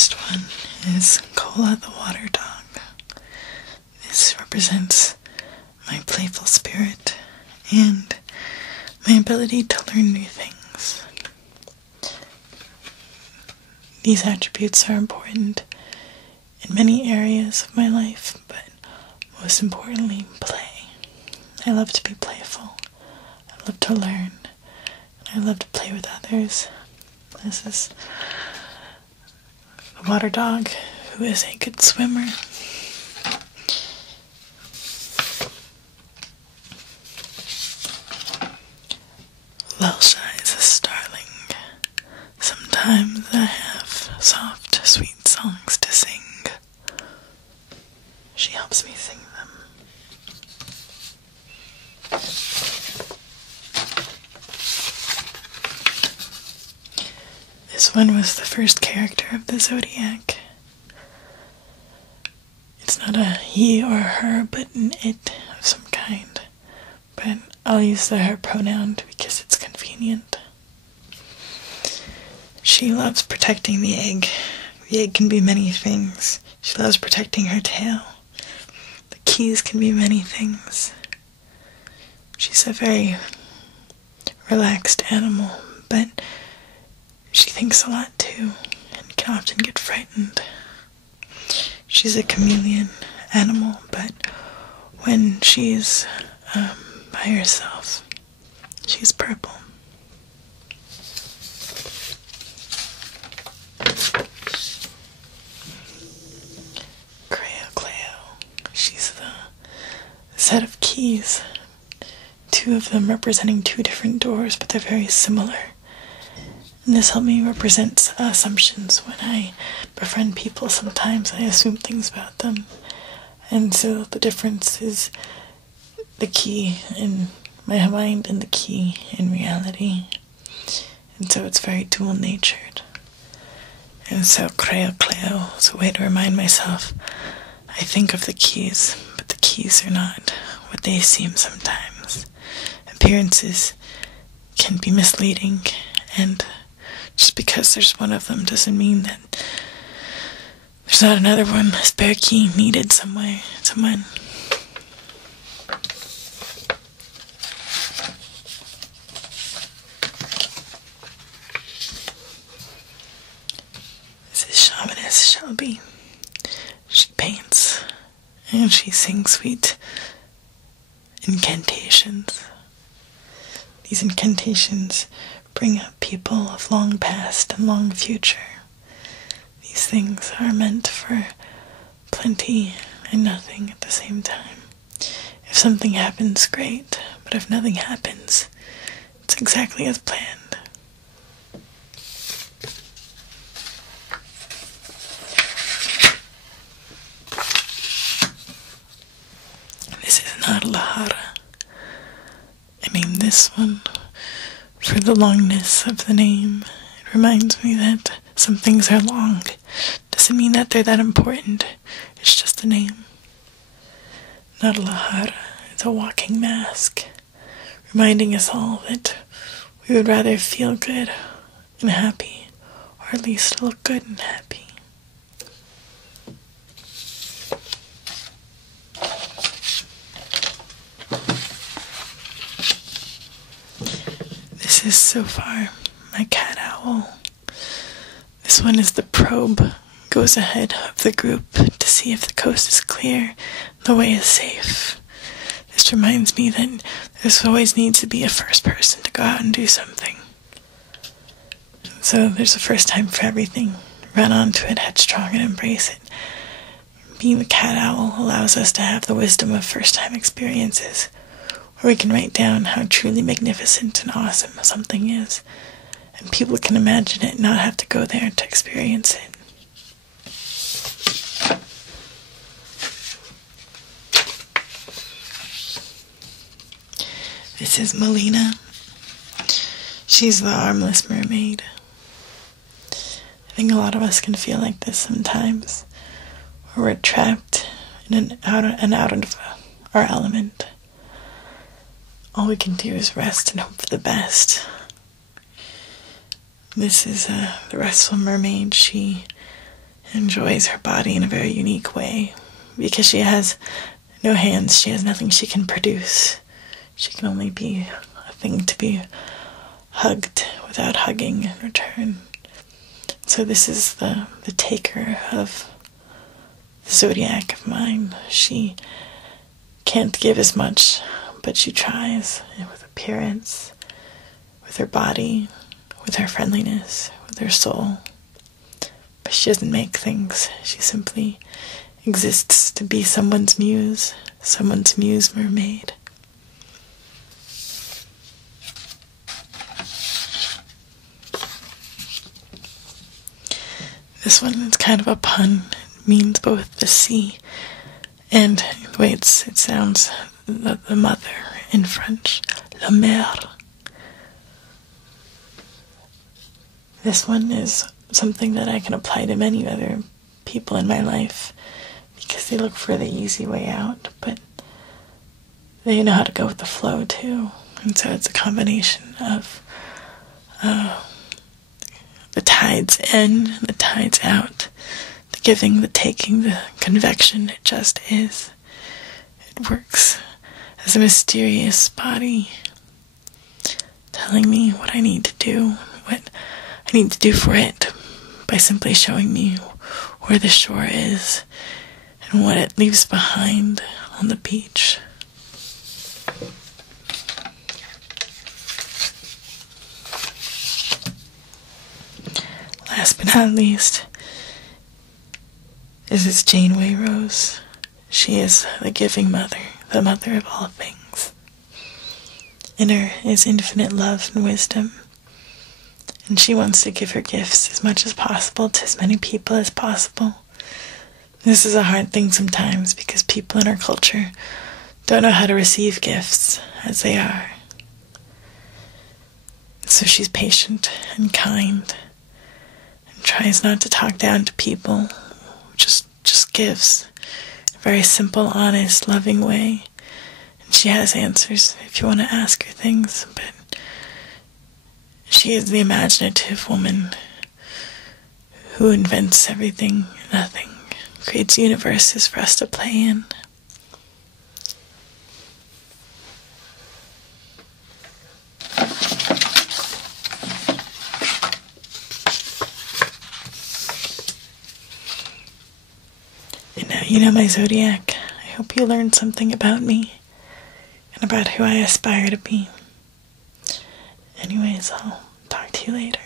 first one is Cola the water dog. This represents my playful spirit and my ability to learn new things. These attributes are important in many areas of my life, but most importantly, play. I love to be playful. I love to learn. And I love to play with others. This is a water dog who is a good swimmer. Lelsha is a starling. Sometimes I have soft, sweet songs to sing. She helps me sing them. This one was the first character of the Zodiac. It's not a he or her, but an it of some kind. But I'll use the her pronoun because it's convenient. She loves protecting the egg. The egg can be many things. She loves protecting her tail. The keys can be many things. She's a very relaxed animal, but she thinks a lot too, and can often get frightened. She's a chameleon animal, but when she's by herself, she's purple. She's the set of keys, two of them representing two different doors, but they're very similar. And this helped me represent assumptions. When I befriend people, sometimes I assume things about them. And so the difference is the key in my mind and the key in reality. And so it's very dual-natured. And so Cleo is a way to remind myself I think of the keys, but the keys are not what they seem sometimes. Appearances can be misleading, and just because there's one of them doesn't mean that there's not another one, a spare key needed somewhere, someone. This is Shamaness Shelby. She paints, and she sings sweet incantations. These incantations bring up people of long past and long future. These things are meant for plenty and nothing at the same time. If something happens, great, but if nothing happens, it's exactly as planned. This is not Lahara. I named this one for the longness of the name. It reminds me that some things are long. Doesn't mean that they're that important. It's just a name. Not Lahara is a walking mask, reminding us all that we would rather feel good and happy, or at least look good and happy. This is so far my cat owl. This one is the probe, goes ahead of the group to see if the coast is clear, the way is safe. This reminds me that there's always needs to be a first person to go out and do something. So there's a first time for everything. Run onto it headstrong and embrace it. Being the cat owl allows us to have the wisdom of first time experiences, where we can write down how truly magnificent and awesome something is, and people can imagine it and not have to go there to experience it. This is Melina. She's the armless mermaid. I think a lot of us can feel like this sometimes, where we're trapped in out of our element. All we can do is rest and hope for the best. This is the restful mermaid. She enjoys her body in a very unique way. Because she has no hands, she has nothing she can produce. She can only be a thing to be hugged without hugging in return. So this is the taker of the Zodiac of mine. She can't give as much, but she tries with appearance, with her body, with her friendliness, with her soul. But she doesn't make things. She simply exists to be someone's muse mermaid. This one is kind of a pun. It means both the sea and the way it sounds, the mother in French, la mer. This one is something that I can apply to many other people in my life because they look for the easy way out, but they know how to go with the flow too. And so it's a combination of the tides in, the tides out, the giving, the taking, the convection. It just is. It works as a mysterious body telling me what I need to do, what I need to do for it, by simply showing me where the shore is and what it leaves behind on the beach. Last but not least is this Janeway Rose. She is the giving mother, the mother of all things. In her is infinite love and wisdom, and she wants to give her gifts as much as possible to as many people as possible. This is a hard thing sometimes because people in our culture don't know how to receive gifts as they are. So she's patient and kind and tries not to talk down to people, just gives in a very simple, honest, loving way. And she has answers if you want to ask her things, but she is the imaginative woman who invents everything, nothing, creates universes for us to play in. And now you know my Zodiac. I hope you learned something about me and about who I aspire to be. Anyways, I'll talk to you later.